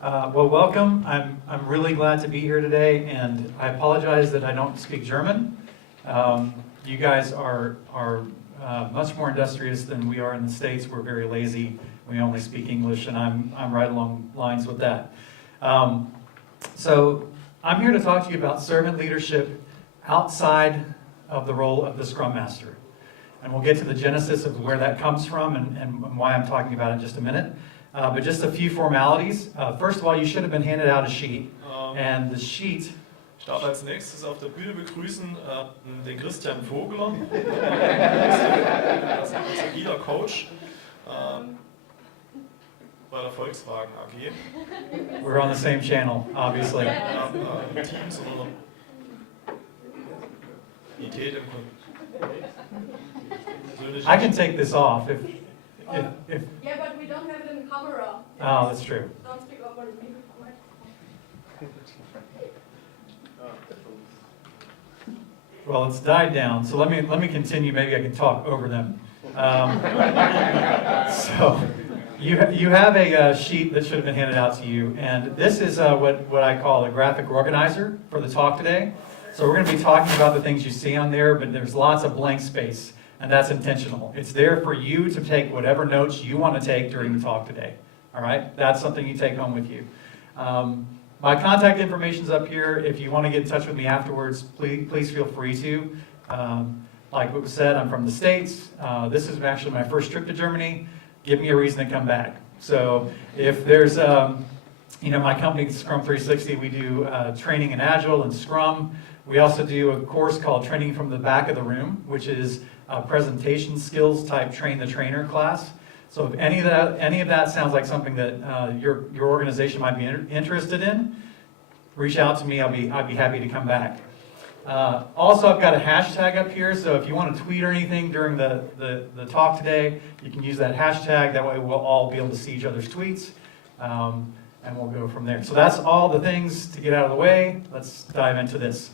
Well, welcome. I'm really glad to be here today, and I apologize that I don't speak German. You guys are much more industrious than we are in the States. We're very lazy. We only speak English, and I'm right along lines with that. So I'm here to talk to you about servant leadership outside of the role of the Scrum Master. And we'll get to the genesis of where that comes from and why I'm talking about it in just a minute. But just a few formalities. First of all, you should have been handed out a sheet. And the sheet... Ich darf als nächstes auf der Bühne begrüßen den Christian Vogler, das ist unser agiler Coach bei der Volkswagen AG. We're on the same channel, obviously. Teams oder Unität im I can take this off if yeah, but we don't have it in camera. Oh, that's true. Don't speak over the microphone. Well, it's died down, so let me continue. Maybe I can talk over them. So you have a sheet that should have been handed out to you, and this is what I call a graphic organizer for the talk today. So we're going to be talking about the things you see on there, but there's lots of blank space, and that's intentional. It's there for you to take whatever notes you want to take during the talk today. All right? That's something you take home with you. My contact information's up here. If you want to get in touch with me afterwards, please feel free to. Like what was said, I'm from the States. This is actually my first trip to Germany. Give me a reason to come back. So if there's, my company, Scrum 360, we do training in Agile and Scrum. We also do a course called Training from the Back of the Room, which is a presentation skills type train the trainer class. So if any of that sounds like something that your organization might be interested in, reach out to me. I'd be happy to come back. Also, I've got a hashtag up here, so if you want to tweet or anything during the talk today, you can use that hashtag. That way we'll all be able to see each other's tweets, and we'll go from there. So that's all the things to get out of the way. Let's dive into this.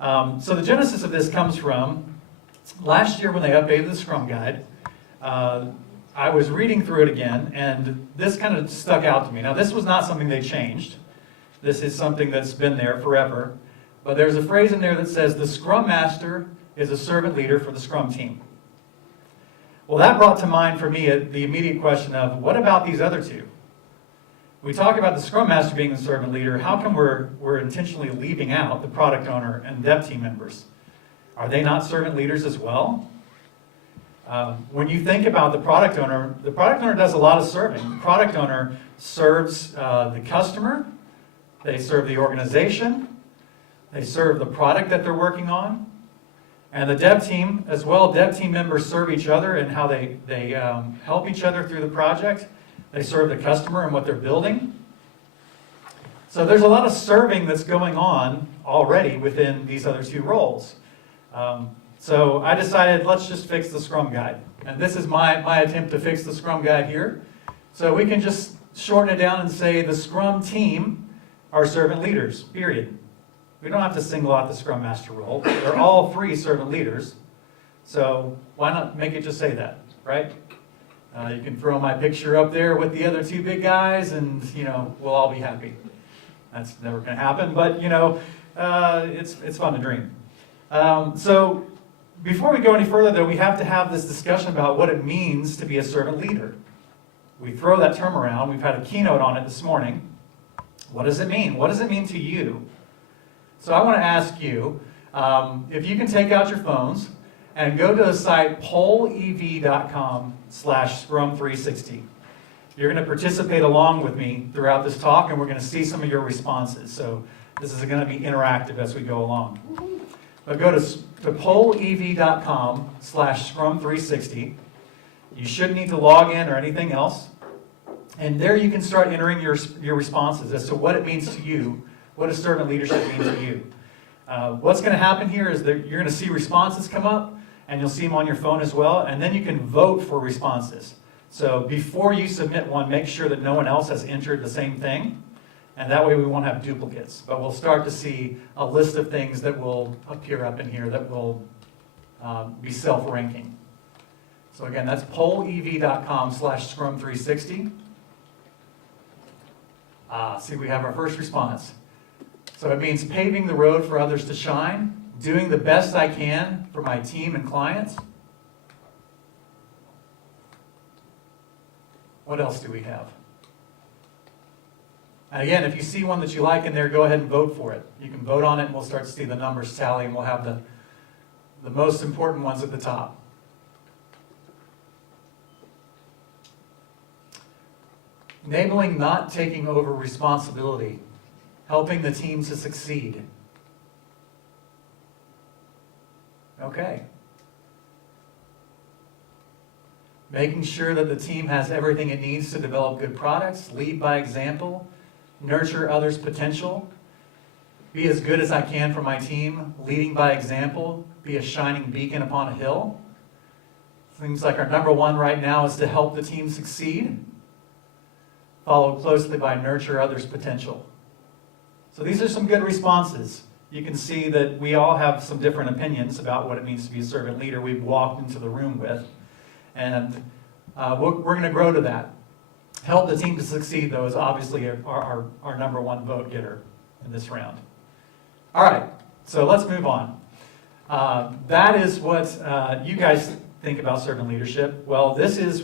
So the genesis of this comes from last year when they updated the Scrum Guide. I was reading through it again, and this kind of stuck out to me. Now, this was not something they changed. This is something that's been there forever. But there's a phrase in there that says, the Scrum Master is a servant leader for the Scrum team. Well, that brought to mind for me the immediate question of, what about these other two? We talk about the Scrum Master being the servant leader. How come we're intentionally leaving out the product owner and dev team members? Are they not servant leaders as well? When you think about the product owner does a lot of serving. The product owner serves the customer, they serve the organization, they serve the product that they're working on, and the dev team as well. Dev team members serve each other and how they help each other through the project. They serve the customer and what they're building. So there's a lot of serving that's going on already within these other two roles. So I decided, let's just fix the Scrum Guide. And this is my attempt to fix the Scrum Guide here. So we can just shorten it down and say the Scrum team are servant leaders, period. We don't have to single out the Scrum Master role. They're all three servant leaders. So why not make it just say that, right? You can throw my picture up there with the other two big guys and, we'll all be happy. That's never going to happen, but, it's fun to dream. So before we go any further, though, we have to have this discussion about what it means to be a servant leader. We throw that term around. We've had a keynote on it this morning. What does it mean? What does it mean to you? So I want to ask you, if you can take out your phones and go to the site pollev.com/Scrum360. You're going to participate along with me throughout this talk, and we're going to see some of your responses. So this is going to be interactive as we go along. But go to pollev.com/Scrum360. You shouldn't need to log in or anything else. And there you can start entering your responses as to what it means to you. What does servant leadership mean to you? What's going to happen here is that you're going to see responses come up, and you'll see them on your phone as well, and then you can vote for responses. So before you submit one, make sure that no one else has entered the same thing, and that way we won't have duplicates. But we'll start to see a list of things that will appear up in here that will be self-ranking. So again, that's pollev.com/Scrum360. See, we have our first response. So it means paving the road for others to shine, doing the best I can for my team and clients. What else do we have? And again, if you see one that you like in there, go ahead and vote for it. You can vote on it and we'll start to see the numbers tally and we'll have the most important ones at the top. Enabling not taking over responsibility, helping the team to succeed. Okay. Making sure that the team has everything it needs to develop good products, lead by example, nurture others' potential, be as good as I can for my team, leading by example, be a shining beacon upon a hill. Things like our number one right now is to help the team succeed, followed closely by nurture others' potential. So these are some good responses. You can see that we all have some different opinions about what it means to be a servant leader we've walked into the room with. And we're going to grow to that. Help the team to succeed, though, is obviously our number one vote getter in this round. All right, so let's move on. That is what you guys think about servant leadership. Well,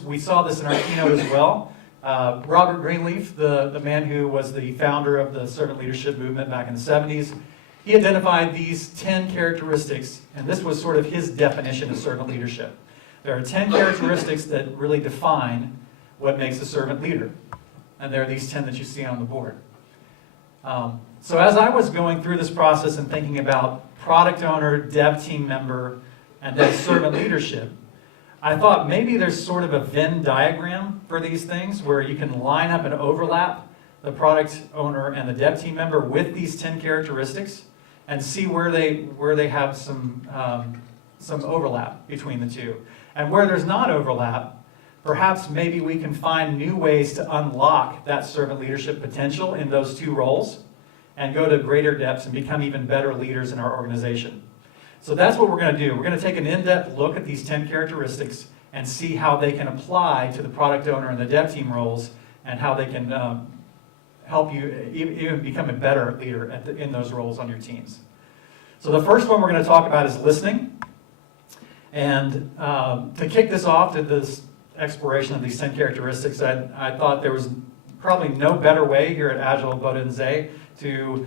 we saw this in our keynote as well. Robert Greenleaf, the man who was the founder of the servant leadership movement back in the 70s, he identified these 10 characteristics, and this was sort of his definition of servant leadership. There are 10 characteristics that really define what makes a servant leader. And there are these 10 that you see on the board. So as I was going through this process and thinking about product owner, dev team member, and then servant leadership, I thought maybe there's sort of a Venn diagram for these things where you can line up and overlap the product owner and the dev team member with these 10 characteristics and see where they have some overlap between the two. And where there's not overlap, perhaps maybe we can find new ways to unlock that servant leadership potential in those two roles and go to greater depths and become even better leaders in our organization. So that's what we're going to do. We're going to take an in-depth look at these 10 characteristics and see how they can apply to the product owner and the dev team roles and how they can help you even become a better leader in those roles on your teams. So the first one we're going to talk about is listening. And to kick this off to this exploration of these 10 characteristics, I thought there was probably no better way here at Agile Bodensee to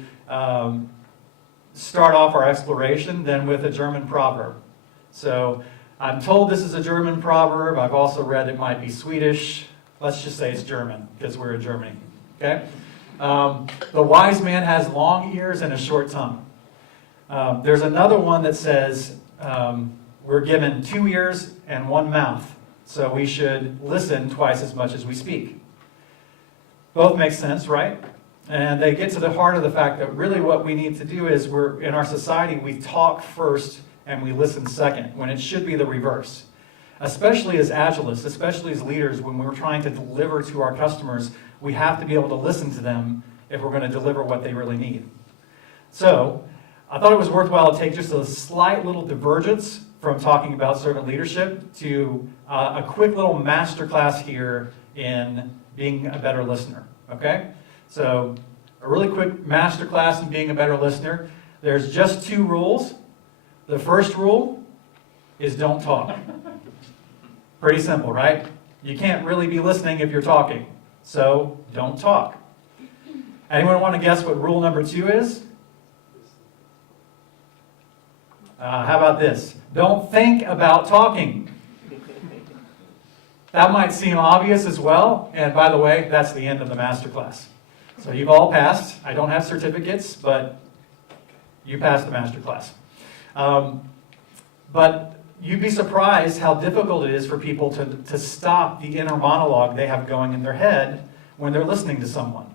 start off our exploration than with a German proverb. So I'm told this is a German proverb. I've also read it might be Swedish. Let's just say it's German because we're in Germany. Okay? The wise man has long ears and a short tongue. There's another one that says we're given 2 ears and 1 mouth, so we should listen twice as much as we speak. Both make sense, right? And they get to the heart of the fact that really what we need to do is in our society, we talk first and we listen second, when it should be the reverse. Especially as Agilists, especially as leaders, when we're trying to deliver to our customers, we have to be able to listen to them if we're going to deliver what they really need. So I thought it was worthwhile to take just a slight little divergence from talking about servant leadership to a quick little masterclass here in being a better listener, okay? So a really quick masterclass in being a better listener. There's just 2 rules. The first rule is don't talk. Pretty simple, right? You can't really be listening if you're talking, so don't talk. Anyone want to guess what rule number 2 is? How about this? Don't think about talking. That might seem obvious as well, and by the way, that's the end of the masterclass. So you've all passed. I don't have certificates, but you passed the masterclass. But you'd be surprised how difficult it is for people to stop the inner monologue they have going in their head when they're listening to someone.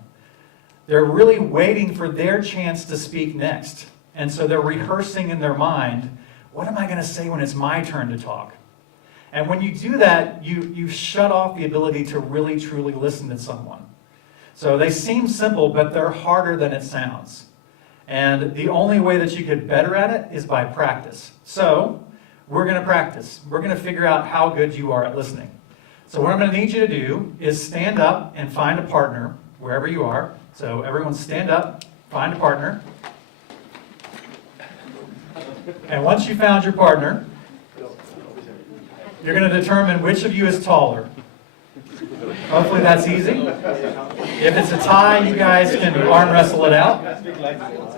They're really waiting for their chance to speak next. And so they're rehearsing in their mind, what am I going to say when it's my turn to talk? And when you do that, you shut off the ability to really, truly listen to someone. So they seem simple, but they're harder than it sounds. And the only way that you get better at it is by practice. So we're going to practice. We're going to figure out how good you are at listening. So what I'm going to need you to do is stand up and find a partner, wherever you are. So everyone stand up, find a partner. And once you found your partner, you're going to determine which of you is taller. Hopefully that's easy. If it's a tie, you guys can arm wrestle it out.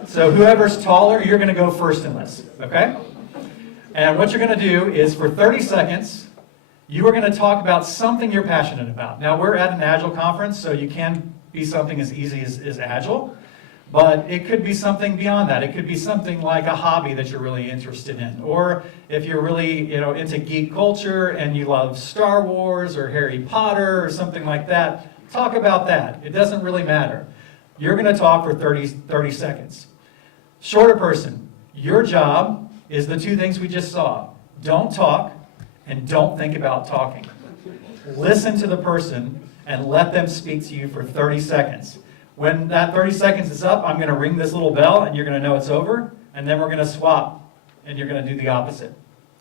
So whoever's taller, you're going to go first in this, okay? And what you're going to do is for 30 seconds, you are going to talk about something you're passionate about. Now, we're at an Agile conference, so you can be something as easy as Agile, but it could be something beyond that. It could be something like a hobby that you're really interested in, or if you're really into geek culture and you love Star Wars or Harry Potter or something like that, talk about that. It doesn't really matter. You're going to talk for 30 seconds. Shorter person, your job is the two things we just saw. Don't talk and don't think about talking. Listen to the person and let them speak to you for 30 seconds. When that 30 seconds is up, I'm going to ring this little bell and you're going to know it's over, and then we're going to swap and you're going to do the opposite.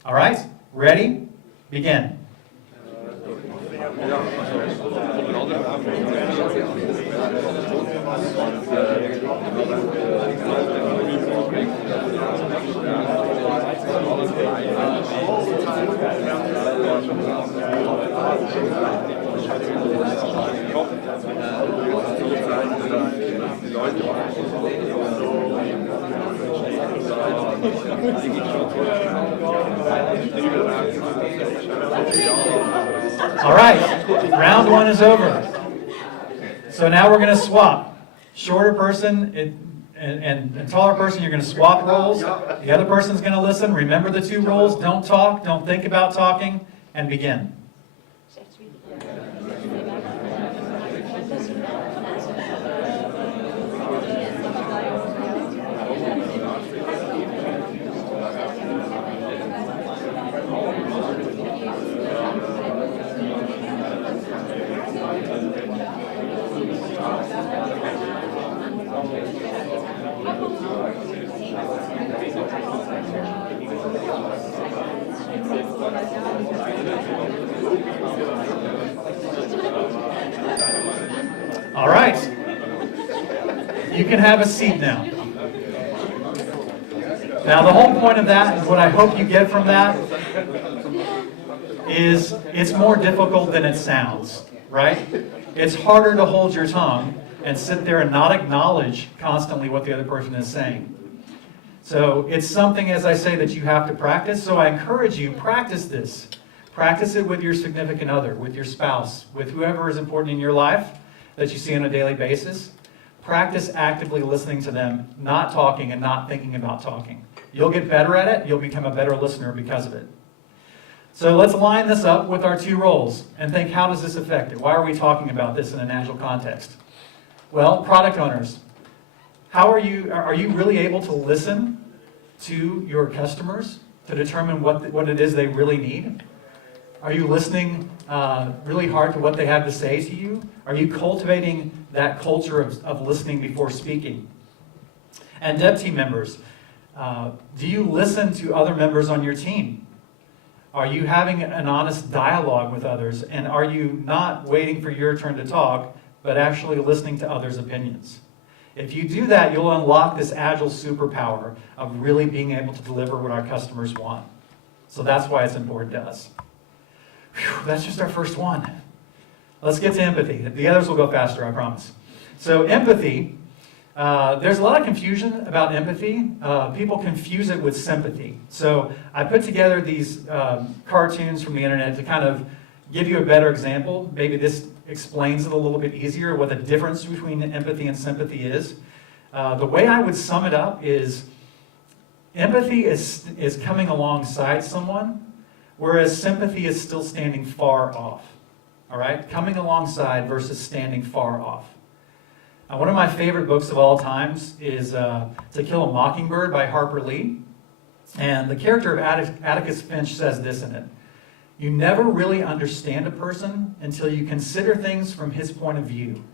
All right? Ready? Begin. All right, round one is over. So now we're going to swap. Shorter person and taller person, you're going to swap roles. The other person's going to listen. Remember the two rules. Don't talk, don't think about talking, and begin. All right. You can have a seat now. Now, the whole point of that, and what I hope you get from that, is it's more difficult than it sounds, right? It's harder to hold your tongue and sit there and not acknowledge constantly what the other person is saying. So it's something, as I say, that you have to practice. So I encourage you, practice this. Practice it with your significant other, with your spouse, with whoever is important in your life that you see on a daily basis. Practice actively listening to them, not talking and not thinking about talking. You'll get better at it. You'll become a better listener because of it. So let's line this up with our two roles and think, how does this affect it? Why are we talking about this in an Agile context? Well, product owners, are you really able to listen to your customers to determine what it is they really need? Are you listening really hard to what they have to say to you? Are you cultivating that culture of listening before speaking? And dev team members, do you listen to other members on your team? Are you having an honest dialogue with others? And are you not waiting for your turn to talk, but actually listening to others' opinions? If you do that, you'll unlock this Agile superpower of really being able to deliver what our customers want. So that's why it's important to us. Whew, that's just our first one. Let's get to empathy. The others will go faster, I promise. So empathy, there's a lot of confusion about empathy. People confuse it with sympathy. So I put together these cartoons from the internet to kind of give you a better example. Maybe this explains it a little bit easier, what the difference between empathy and sympathy is. The way I would sum it up is empathy is coming alongside someone, whereas sympathy is still standing far off. All right? Coming alongside versus standing far off. One of my favorite books of all times is To Kill a Mockingbird by Harper Lee. And the character of Atticus Finch says this in it. You never really understand a person until you consider things from his point of view,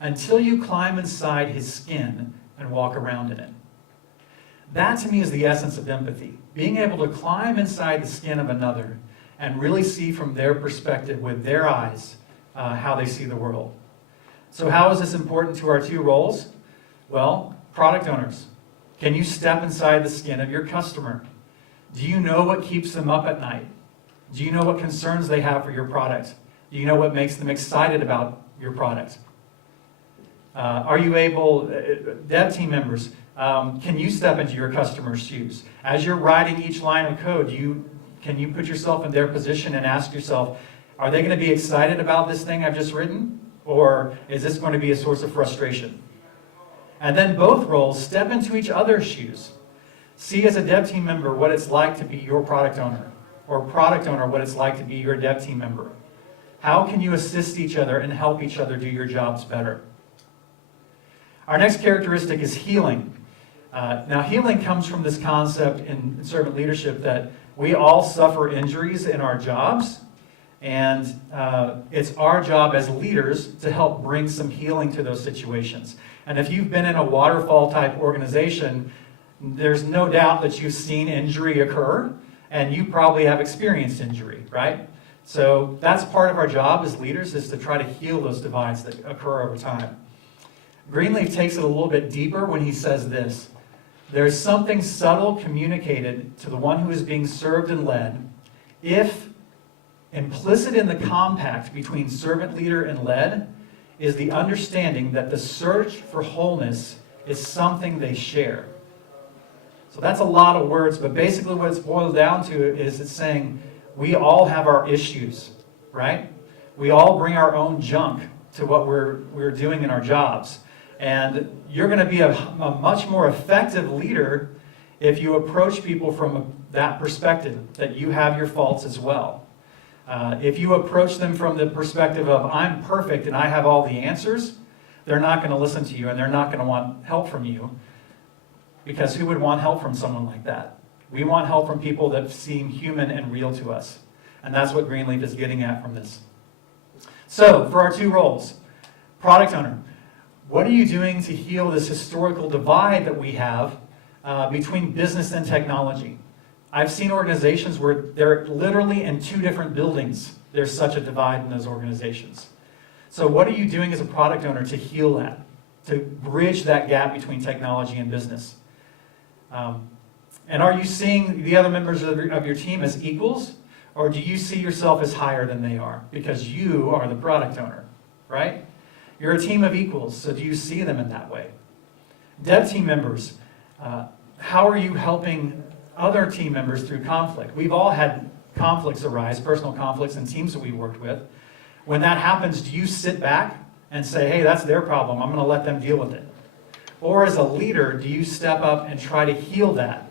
until you climb inside his skin and walk around in it. That to me is the essence of empathy. Being able to climb inside the skin of another and really see from their perspective with their eyes how they see the world. So how is this important to our two roles? Well, product owners. Can you step inside the skin of your customer? Do you know what keeps them up at night? Do you know what concerns they have for your product? Do you know what makes them excited about your product? Are you able, dev team members, can you step into your customer's shoes? As you're writing each line of code, can you put yourself in their position and ask yourself, are they going to be excited about this thing I've just written? Or is this going to be a source of frustration? And then both roles step into each other's shoes. See as a dev team member what it's like to be your product owner, or product owner what it's like to be your dev team member. How can you assist each other and help each other do your jobs better? Our next characteristic is healing. Now, healing comes from this concept in servant leadership that we all suffer injuries in our jobs, and it's our job as leaders to help bring some healing to those situations. And if you've been in a waterfall type organization, there's no doubt that you've seen injury occur, and you probably have experienced injury, right? So that's part of our job as leaders, is to try to heal those divides that occur over time. Greenleaf takes it a little bit deeper when he says this: there's something subtle communicated to the one who is being served and led if implicit in the compact between servant leader and led is the understanding that the search for wholeness is something they share. So that's a lot of words, but basically what it's boiled down to is it's saying we all have our issues, right? We all bring our own junk to what we're doing in our jobs. And you're going to be a much more effective leader if you approach people from that perspective, that you have your faults as well. If you approach them from the perspective of, I'm perfect and I have all the answers, they're not going to listen to you and they're not going to want help from you. Because who would want help from someone like that? We want help from people that seem human and real to us. And that's what Greenleaf is getting at from this. So, for our two roles, product owner. What are you doing to heal this historical divide that we have between business and technology? I've seen organizations where they're literally in two different buildings. There's such a divide in those organizations. So what are you doing as a product owner to heal that, to bridge that gap between technology and business? And are you seeing the other members of your team as equals, or do you see yourself as higher than they are because you are the product owner, right? You're a team of equals, so do you see them in that way? Dev team members, how are you helping other team members through conflict? We've all had conflicts arise, personal conflicts in teams that we've worked with. When that happens, do you sit back and say, hey, that's their problem, I'm going to let them deal with it? Or as a leader, do you step up and try to heal that?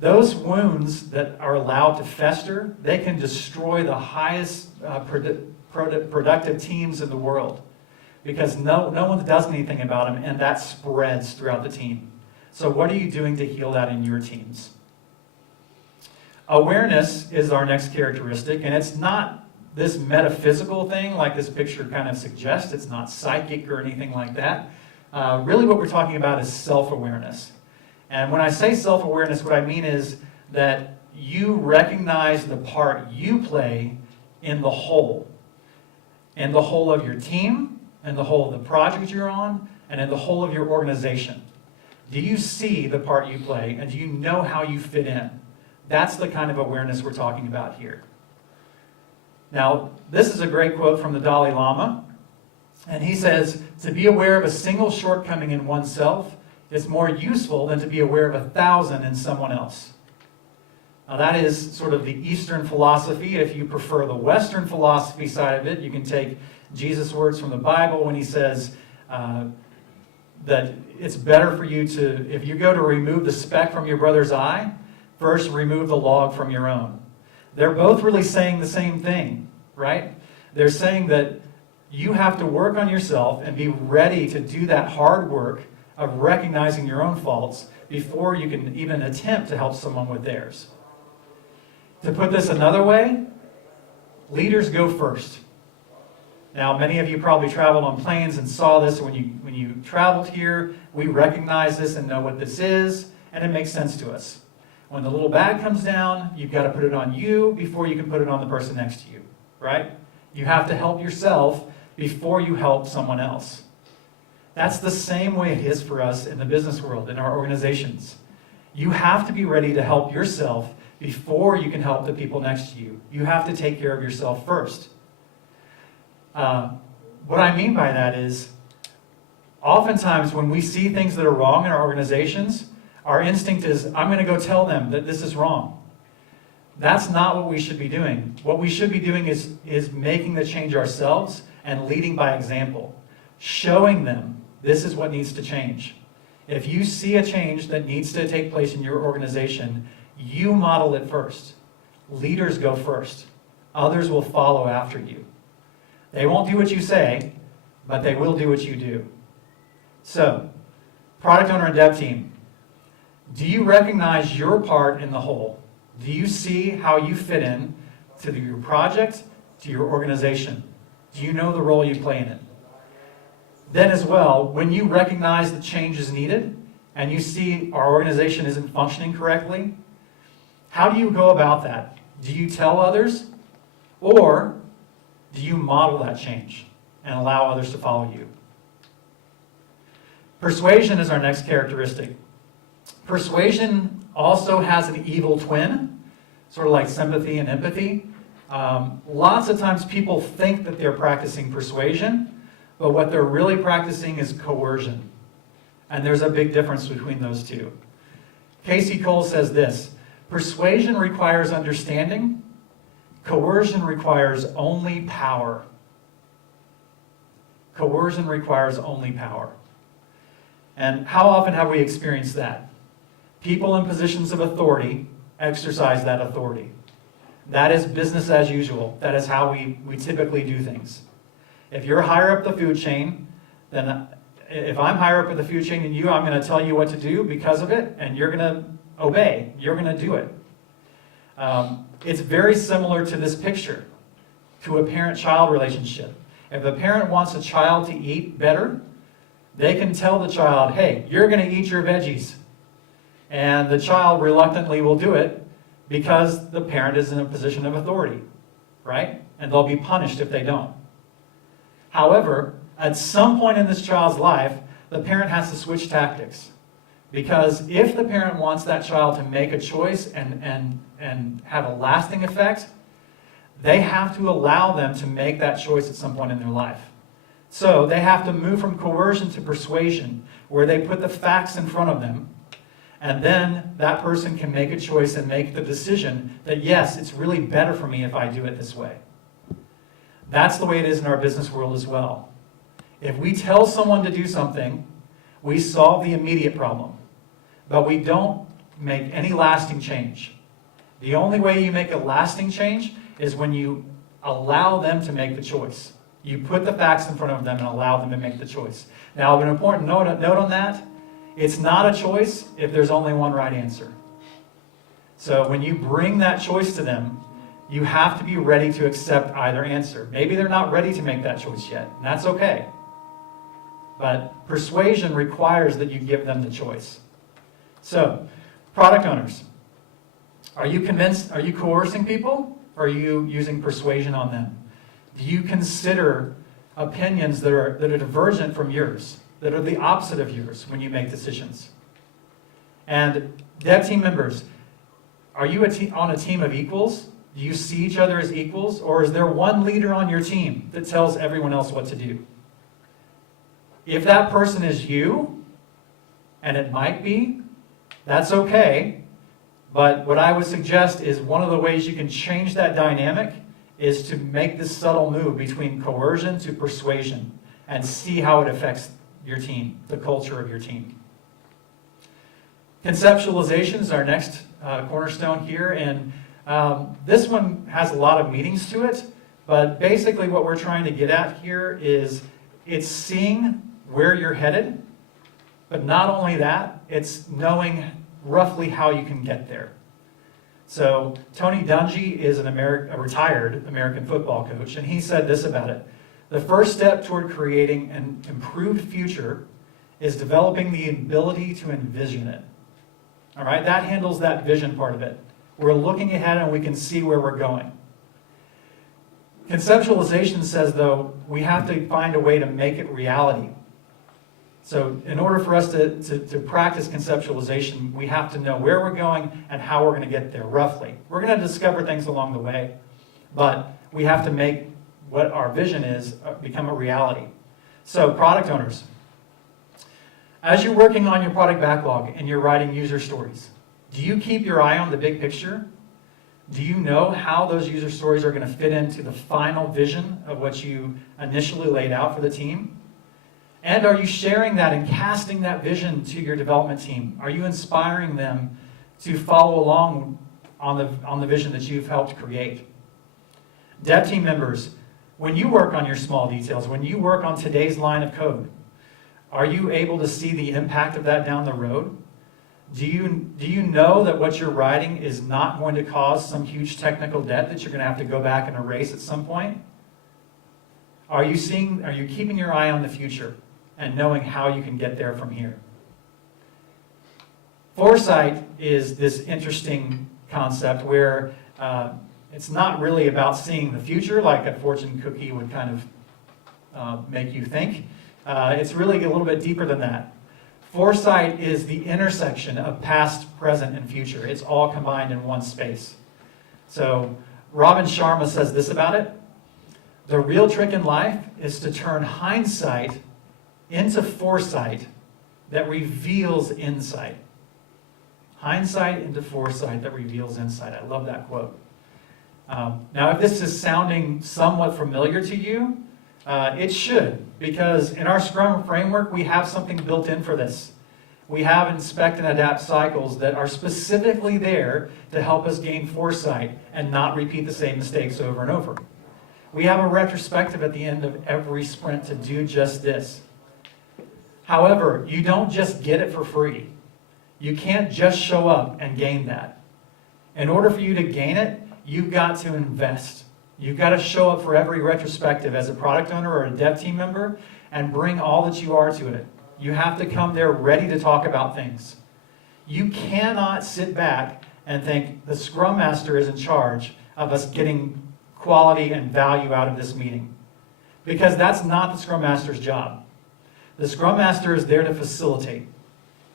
Those wounds that are allowed to fester, they can destroy the highest productive teams in the world, because no one does anything about them, and that spreads throughout the team. So what are you doing to heal that in your teams? Awareness is our next characteristic, and it's not this metaphysical thing like this picture kind of suggests. It's not psychic or anything like that. Really what we're talking about is self-awareness. And when I say self-awareness, what I mean is that you recognize the part you play in the whole of your team, and the whole of the project you're on, and in the whole of your organization. Do you see the part you play, and do you know how you fit in? That's the kind of awareness we're talking about here. Now, this is a great quote from the Dalai Lama, and he says, to be aware of a single shortcoming in oneself is more useful than to be aware of 1,000 in someone else. Now, that is sort of the Eastern philosophy. If you prefer the Western philosophy side of it, you can take Jesus' words from the Bible when he says that it's better for you to, if you go to remove the speck from your brother's eye, first remove the log from your own. They're both really saying the same thing, right? They're saying that you have to work on yourself and be ready to do that hard work of recognizing your own faults before you can even attempt to help someone with theirs. To put this another way, leaders go first. Now, many of you probably traveled on planes and saw this when you traveled here. We recognize this and know what this is, and it makes sense to us. When the little bag comes down, you've got to put it on you before you can put it on the person next to you, right? You have to help yourself before you help someone else. That's the same way it is for us in the business world, in our organizations. You have to be ready to help yourself before you can help the people next to you. You have to take care of yourself first. What I mean by that is, oftentimes when we see things that are wrong in our organizations, our instinct is, I'm going to go tell them that this is wrong. That's not what we should be doing. What we should be doing is making the change ourselves and leading by example, showing them this is what needs to change. If you see a change that needs to take place in your organization, you model it first. Leaders go first. Others will follow after you. They won't do what you say, but they will do what you do. So, product owner and dev team, do you recognize your part in the whole? Do you see how you fit in to your project, to your organization? Do you know the role you play in it? Then as well, when you recognize the change is needed and you see our organization isn't functioning correctly, how do you go about that? Do you tell others, or do you model that change and allow others to follow you? Persuasion is our next characteristic. Persuasion also has an evil twin, sort of like sympathy and empathy. Lots of times people think that they're practicing persuasion, but what they're really practicing is coercion. And there's a big difference between those two. Casey Cole says this: persuasion requires understanding, coercion requires only power. Coercion requires only power. And how often have we experienced that? People in positions of authority exercise that authority. That is business as usual. That is how we typically do things. If you're higher up the food chain, then if I'm higher up in the food chain than you, I'm going to tell you what to do because of it, and you're going to obey. You're going to do it. It's very similar to this picture, to a parent-child relationship. If a parent wants a child to eat better, they can tell the child, hey, you're going to eat your veggies. And the child reluctantly will do it because the parent is in a position of authority, right? And they'll be punished if they don't. However, at some point in this child's life, the parent has to switch tactics. Because if the parent wants that child to make a choice and have a lasting effect, they have to allow them to make that choice at some point in their life. So they have to move from coercion to persuasion, where they put the facts in front of them, and then that person can make a choice and make the decision that, yes, it's really better for me if I do it this way. That's the way it is in our business world as well. If we tell someone to do something, we solve the immediate problem, but we don't make any lasting change. The only way you make a lasting change is when you allow them to make the choice. You put the facts in front of them and allow them to make the choice. Now, an important note on that, it's not a choice if there's only one right answer. So when you bring that choice to them, you have to be ready to accept either answer. Maybe they're not ready to make that choice yet, and that's okay. But persuasion requires that you give them the choice. So, product owners, are you convinced, are you coercing people, or are you using persuasion on them? Do you consider opinions that are divergent from yours, that are the opposite of yours when you make decisions? And dev team members, are you on a team of equals? Do you see each other as equals? Or is there one leader on your team that tells everyone else what to do? If that person is you, and it might be, that's okay. But what I would suggest is one of the ways you can change that dynamic is to make this subtle move between coercion to persuasion and see how it affects your team, the culture of your team. Conceptualization is our next cornerstone here, and this one has a lot of meanings to it, but basically what we're trying to get at here is it's seeing where you're headed, but not only that, it's knowing roughly how you can get there. So Tony Dungy is a retired American football coach, and he said this about it: the first step toward creating an improved future is developing the ability to envision it. All right, that handles that vision part of it. We're looking ahead and we can see where we're going. Conceptualization says, though, we have to find a way to make it reality. So in order for us to practice conceptualization, we have to know where we're going and how we're going to get there, roughly. We're going to discover things along the way, but we have to make what our vision is become a reality. So product owners, as you're working on your product backlog and you're writing user stories, do you keep your eye on the big picture? Do you know how those user stories are going to fit into the final vision of what you initially laid out for the team? And are you sharing that and casting that vision to your development team? Are you inspiring them to follow along on the vision that you've helped create? Dev team members, when you work on your small details, when you work on today's line of code, are you able to see the impact of that down the road? Do you know that what you're writing is not going to cause some huge technical debt that you're going to have to go back and erase at some point? Are you keeping your eye on the future and knowing how you can get there from here? Foresight is this interesting concept where it's not really about seeing the future like a fortune cookie would kind of make you think. It's really a little bit deeper than that. Foresight is the intersection of past, present, and future. It's all combined in one space. So Robin Sharma says this about it: the real trick in life is to turn hindsight into foresight that reveals insight. Hindsight into foresight that reveals insight. I love that quote. Now, if this is sounding somewhat familiar to you, it should, because in our Scrum framework, we have something built in for this. We have inspect and adapt cycles that are specifically there to help us gain foresight and not repeat the same mistakes over and over. We have a retrospective at the end of every sprint to do just this. However, you don't just get it for free. You can't just show up and gain that. In order for you to gain it, you've got to invest. You've got to show up for every retrospective as a product owner or a dev team member and bring all that you are to it. You have to come there ready to talk about things. You cannot sit back and think the Scrum Master is in charge of us getting quality and value out of this meeting, because that's not the Scrum Master's job. The Scrum Master is there to facilitate.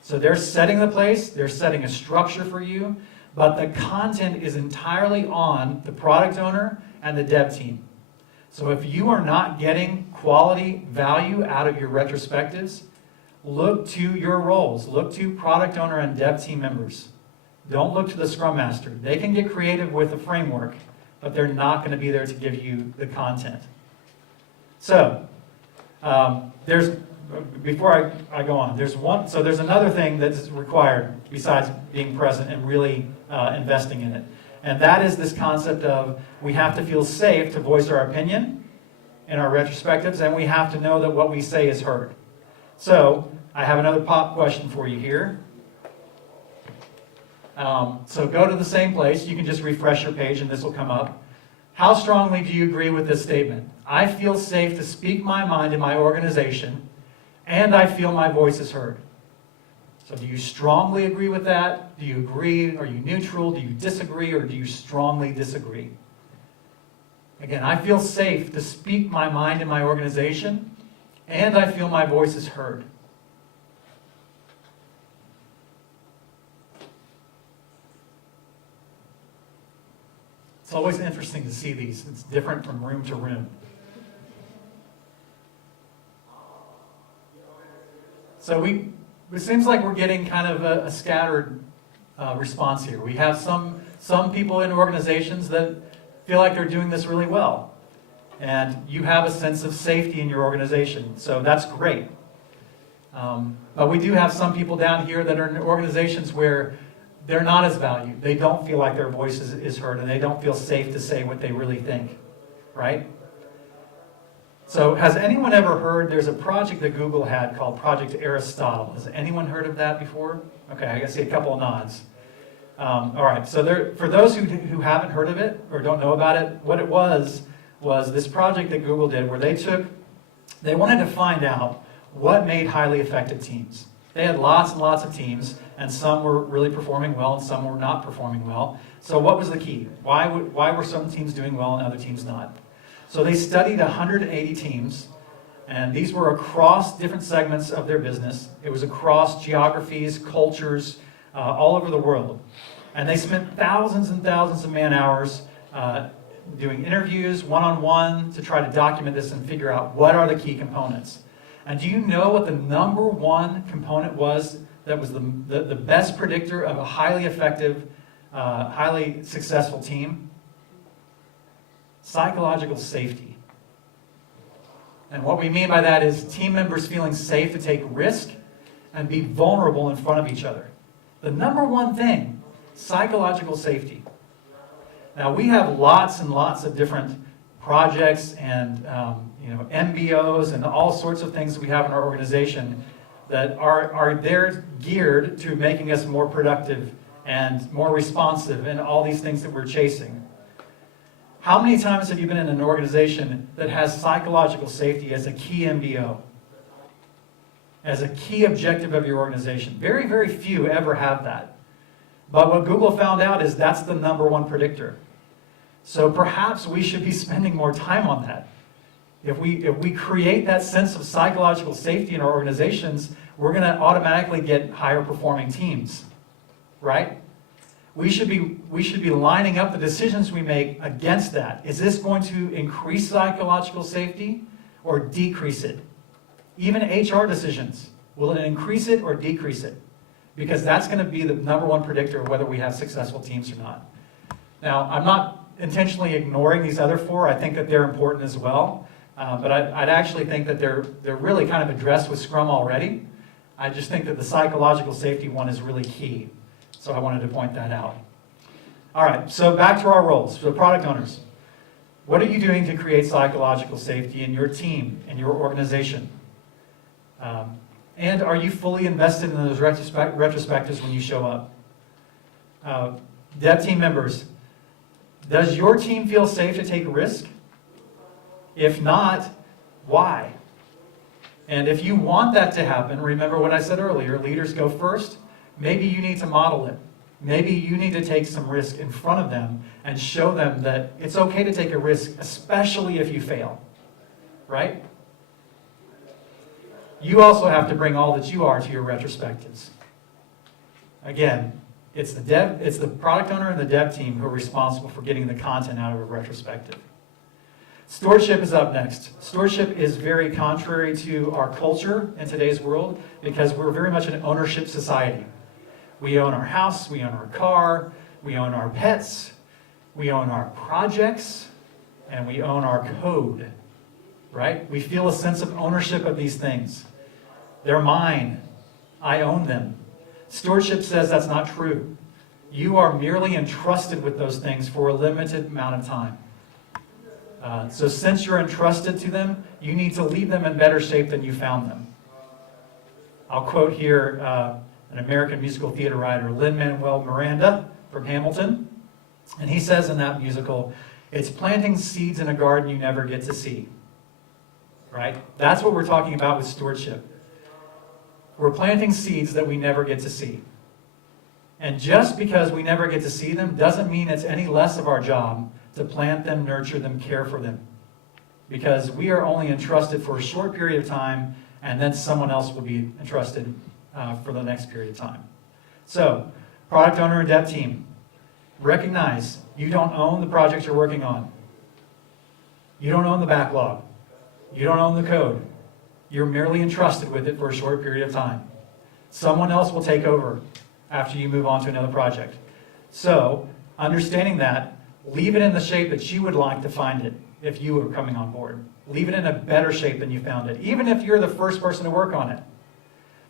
So they're setting the place, they're setting a structure for you, but the content is entirely on the product owner and the dev team. So if you are not getting quality value out of your retrospectives, look to your roles. Look to product owner and dev team members. Don't look to the Scrum Master. They can get creative with the framework, but they're not going to be there to give you the content. So, before I go on, there's another thing that is required besides being present and really investing in it. And that is this concept of we have to feel safe to voice our opinion in our retrospectives, and we have to know that what we say is heard. So I have another pop question for you here. So go to the same place. You can just refresh your page and this will come up. How strongly do you agree with this statement? I feel safe to speak my mind in my organization, and I feel my voice is heard. So do you strongly agree with that? Do you agree? Are you neutral? Do you disagree? Or do you strongly disagree? Again, I feel safe to speak my mind in my organization, and I feel my voice is heard. It's always interesting to see these. It's different from room to room. So it seems like we're getting kind of a scattered response here. We have some people in organizations that feel like they're doing this really well. And you have a sense of safety in your organization, so that's great. But we do have some people down here that are in organizations where they're not as valued. They don't feel like their voice is heard, and they don't feel safe to say what they really think, right? So has anyone ever heard, there's a project that Google had called Project Aristotle. Has anyone heard of that before? Okay, I see a couple of nods. All right, so for those who haven't heard of it or don't know about it, what it was this project that Google did where they wanted to find out what made highly effective teams. They had lots and lots of teams, and some were really performing well and some were not performing well. So what was the key? Why were some teams doing well and other teams not? So they studied 180 teams, and these were across different segments of their business. It was across geographies, cultures, all over the world. And they spent thousands and thousands of man hours doing interviews, one-on-one, to try to document this and figure out what are the key components. And do you know what the number one component was that was the best predictor of a highly effective, highly successful team? Psychological safety. And what we mean by that is team members feeling safe to take risk and be vulnerable in front of each other. The number one thing, psychological safety. Now we have lots and lots of different projects and MBOs and all sorts of things that we have in our organization that are there geared to making us more productive and more responsive and all these things that we're chasing. How many times have you been in an organization that has psychological safety as a key MBO? As a key objective of your organization? Very, very few ever have that. But what Google found out is that's the number one predictor. So perhaps we should be spending more time on that. If we create that sense of psychological safety in our organizations, we're going to automatically get higher performing teams, right? We should be lining up the decisions we make against that. Is this going to increase psychological safety or decrease it? Even HR decisions, will it increase it or decrease it? Because that's going to be the number one predictor of whether we have successful teams or not. Now, I'm not intentionally ignoring these other four. I think that they're important as well. But I'd actually think that they're really kind of addressed with Scrum already. I just think that the psychological safety one is really key. So I wanted to point that out. All right, so back to our roles. So product owners, what are you doing to create psychological safety in your team, in your organization? And are you fully invested in those retrospectives when you show up? Dev team members, does your team feel safe to take a risk? If not, why? And if you want that to happen, remember what I said earlier, leaders go first. Maybe you need to model it. Maybe you need to take some risk in front of them and show them that it's okay to take a risk, especially if you fail, right? You also have to bring all that you are to your retrospectives. Again, it's the product owner and the dev team who are responsible for getting the content out of a retrospective. Stewardship is up next. Stewardship is very contrary to our culture in today's world because we're very much an ownership society. We own our house, we own our car, we own our pets, we own our projects, and we own our code, right? We feel a sense of ownership of these things. They're mine. I own them. Stewardship says that's not true. You are merely entrusted with those things for a limited amount of time. So since you're entrusted to them, you need to leave them in better shape than you found them. I'll quote here an American musical theater writer, Lin-Manuel Miranda from Hamilton. And he says in that musical, it's planting seeds in a garden you never get to see. Right? That's what we're talking about with stewardship. We're planting seeds that we never get to see. And just because we never get to see them doesn't mean it's any less of our job to plant them, nurture them, care for them. Because we are only entrusted for a short period of time, and then someone else will be entrusted for the next period of time. So, product owner and dev team, recognize you don't own the project you're working on. You don't own the backlog. You don't own the code. You're merely entrusted with it for a short period of time. Someone else will take over after you move on to another project. So, understanding that, leave it in the shape that you would like to find it if you were coming on board. Leave it in a better shape than you found it, even if you're the first person to work on it.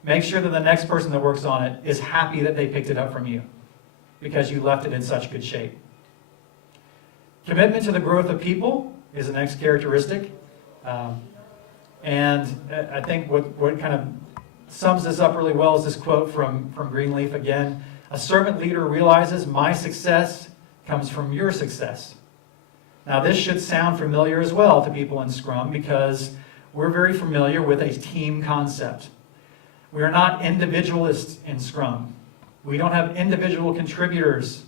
Make sure that the next person that works on it is happy that they picked it up from you because you left it in such good shape. Commitment to the growth of people is the next characteristic. And I think what kind of sums this up really well is this quote from Greenleaf again. A servant leader realizes my success comes from your success. Now this should sound familiar as well to people in Scrum because we're very familiar with a team concept. We are not individualists in Scrum. We don't have individual contributors.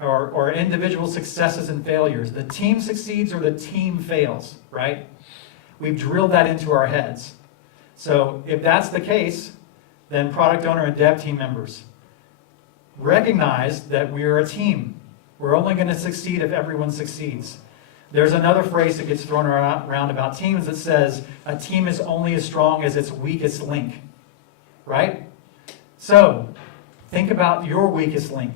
or individual successes and failures. The team succeeds or the team fails, right? We've drilled that into our heads. So if that's the case, then product owner and dev team members, recognize that we are a team. We're only going to succeed if everyone succeeds. There's another phrase that gets thrown around about teams that says a team is only as strong as its weakest link, right? So think about your weakest link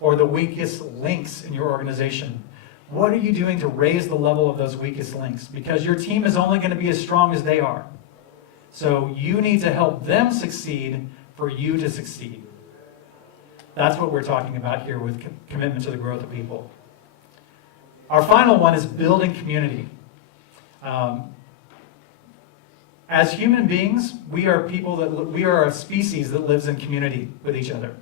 or the weakest links in your organization. What are you doing to raise the level of those weakest links? Because your team is only going to be as strong as they are. So you need to help them succeed for you to succeed. That's what we're talking about here with commitment to the growth of people. Our final one is building community. As human beings, we are a species that lives in community with each other.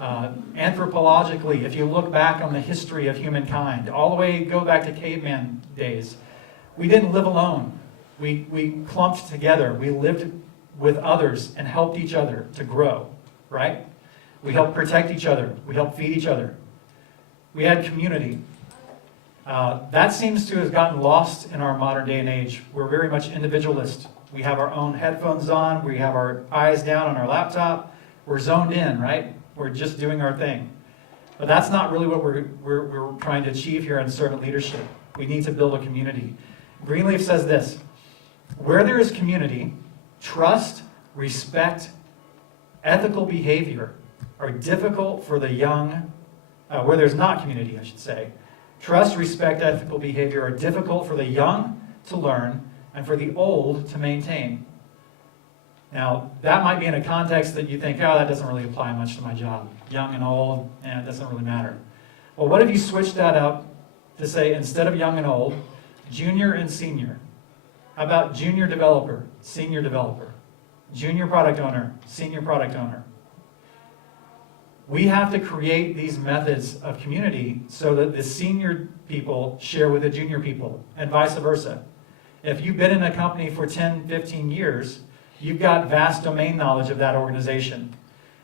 Anthropologically, if you look back on the history of humankind, all the way go back to caveman days, we didn't live alone. We clumped together. We lived with others and helped each other to grow, right? We helped protect each other. We helped feed each other. We had community. That seems to have gotten lost in our modern day and age. We're very much individualist. We have our own headphones on. We have our eyes down on our laptop. We're zoned in, right? We're just doing our thing. But that's not really what we're trying to achieve here in servant leadership. We need to build a community. Greenleaf says this: where there is community, trust, respect, ethical behavior are difficult for the young, where there's not community, I should say. Trust, respect, ethical behavior are difficult for the young to learn and for the old to maintain. Now, that might be in a context that you think, oh, that doesn't really apply much to my job. Young and old, and it doesn't really matter. Well, what if you switch that up to say, instead of young and old, junior and senior? How about junior developer, senior developer? Junior product owner, senior product owner? We have to create these methods of community so that the senior people share with the junior people, and vice versa. If you've been in a company for 10, 15 years, you've got vast domain knowledge of that organization.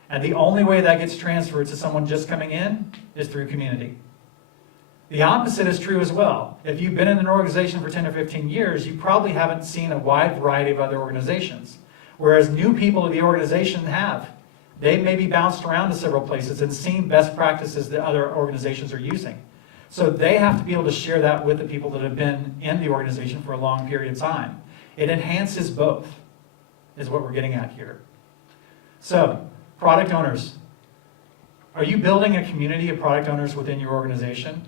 And the only way that gets transferred to someone just coming in is through community. The opposite is true as well. If you've been in an organization for 10 or 15 years, you probably haven't seen a wide variety of other organizations, whereas new people to the organization have. They maybe bounced around to several places and seen best practices that other organizations are using. So they have to be able to share that with the people that have been in the organization for a long period of time. It enhances both, is what we're getting at here. So, product owners, are you building a community of product owners within your organization?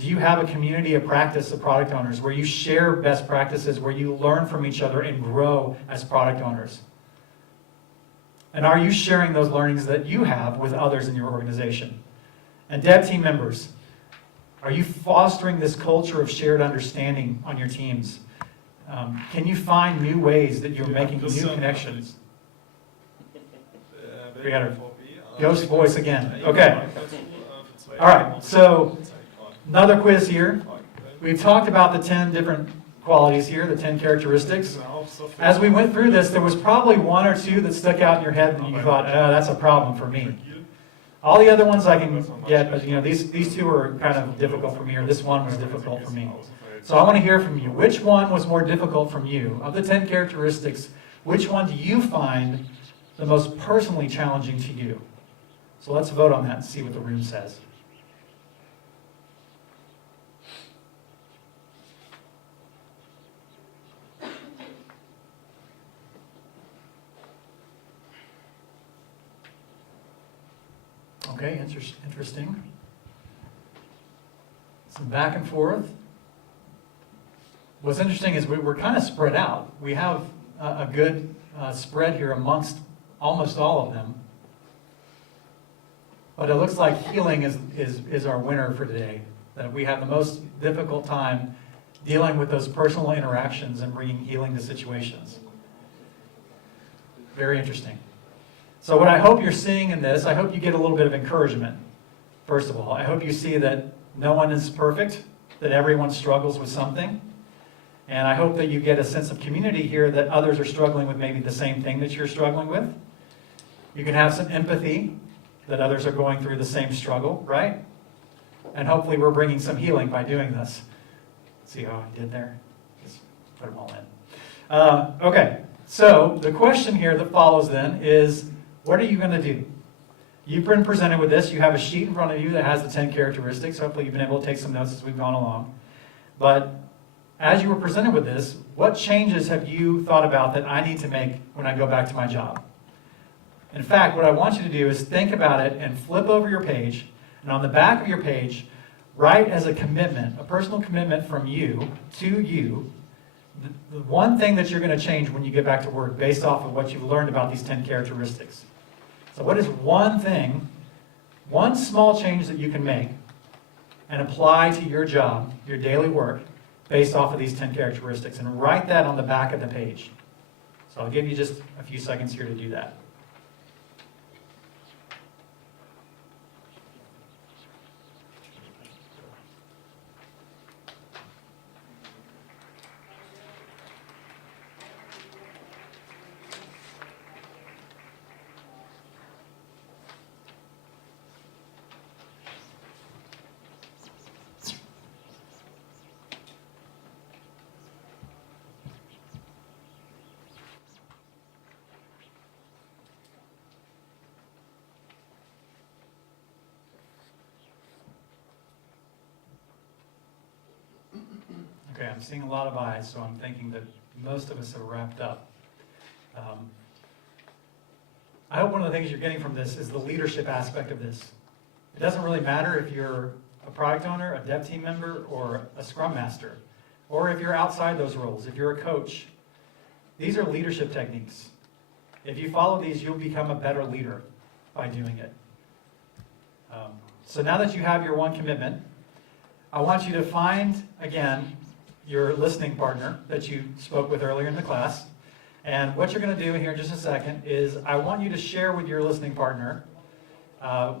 Do you have a community of practice of product owners where you share best practices, where you learn from each other and grow as product owners? And are you sharing those learnings that you have with others in your organization? And dev team members, are you fostering this culture of shared understanding on your teams? Can you find new ways that you're making new connections? We got our ghost voice again. Okay. All right, so another quiz here. We've talked about the 10 different qualities here, the 10 characteristics. As we went through this, there was probably one or two that stuck out in your head and you thought, oh, that's a problem for me. All the other ones I can get, but these two are kind of difficult for me, or this one was difficult for me. So I want to hear from you. Which one was more difficult from you? Of the 10 characteristics, which one do you find the most personally challenging to you? So let's vote on that and see what the room says. Okay, interesting. Some back and forth. What's interesting is we're kind of spread out. We have a good spread here amongst almost all of them. But it looks like healing is our winner for today. That we have the most difficult time dealing with those personal interactions and bringing healing to situations. Very interesting. So what I hope you're seeing in this, I hope you get a little bit of encouragement. First of all, I hope you see that no one is perfect, that everyone struggles with something. And I hope that you get a sense of community here, that others are struggling with maybe the same thing that you're struggling with. You can have some empathy that others are going through the same struggle, right? And hopefully we're bringing some healing by doing this. See how I did there? Just put them all in. Okay, so the question here that follows then is, what are you going to do? You've been presented with this. You have a sheet in front of you that has the 10 characteristics. Hopefully you've been able to take some notes as we've gone along. But as you were presented with this, what changes have you thought about that I need to make when I go back to my job? In fact, what I want you to do is think about it and flip over your page, and on the back of your page, write as a commitment, a personal commitment from you to you, the one thing that you're going to change when you get back to work based off of what you've learned about these 10 characteristics. So what is one thing, one small change that you can make and apply to your job, your daily work, based off of these 10 characteristics, and write that on the back of the page. So I'll give you just a few seconds here to do that. Okay, I'm seeing a lot of eyes, so I'm thinking that most of us have wrapped up. I hope one of the things you're getting from this is the leadership aspect of this. It doesn't really matter if you're a product owner, a dev team member, or a Scrum Master, or if you're outside those roles, if you're a coach. These are leadership techniques. If you follow these, you'll become a better leader by doing it. So now that you have your one commitment, I want you to find, again, your listening partner that you spoke with earlier in the class. And what you're going to do here in just a second is I want you to share with your listening partner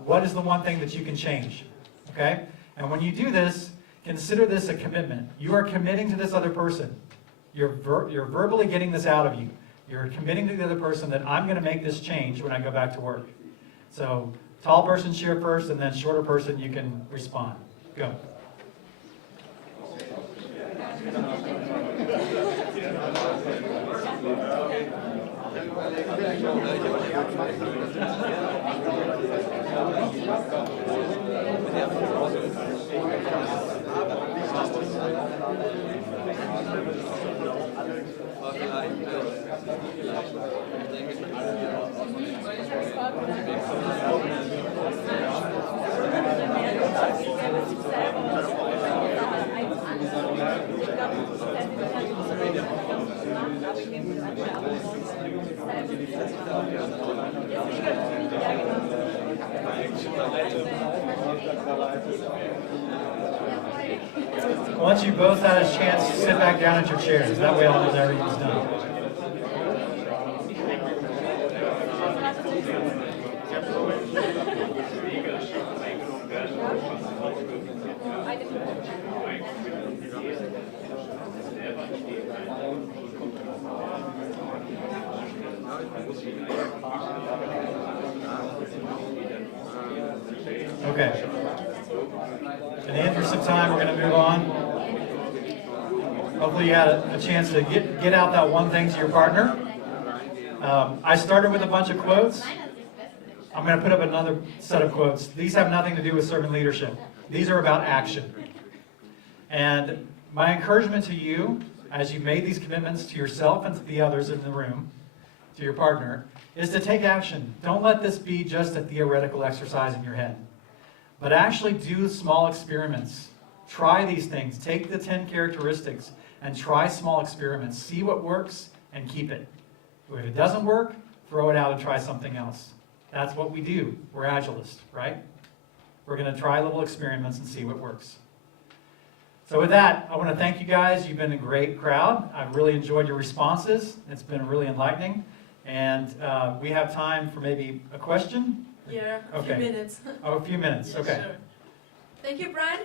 what is the one thing that you can change. Okay? And when you do this, consider this a commitment. You are committing to this other person. You're verbally getting this out of you. You're committing to the other person that I'm going to make this change when I go back to work. So tall person share first, and then shorter person you can respond. Go. Once you both had a chance, sit back down at your chairs. That way all knows everything's done. Okay. In the interest of time, we're going to move on. Hopefully you had a chance to get out that one thing to your partner. I started with a bunch of quotes. I'm going to put up another set of quotes. These have nothing to do with servant leadership. These are about action. And my encouragement to you, as you made these commitments to yourself and to the others in the room, to your partner, is to take action. Don't let this be just a theoretical exercise in your head, but actually do small experiments. Try these things. Take the 10 characteristics and try small experiments. See what works and keep it. If it doesn't work, throw it out and try something else. That's what we do. We're Agilists, right? We're going to try little experiments and see what works. So with that, I want to thank you guys. You've been a great crowd. I've really enjoyed your responses. It's been really enlightening. And we have time for maybe a question? Yeah, a Okay. few minutes. Oh, a few minutes. Yeah, Okay. sure. Thank you, Brian.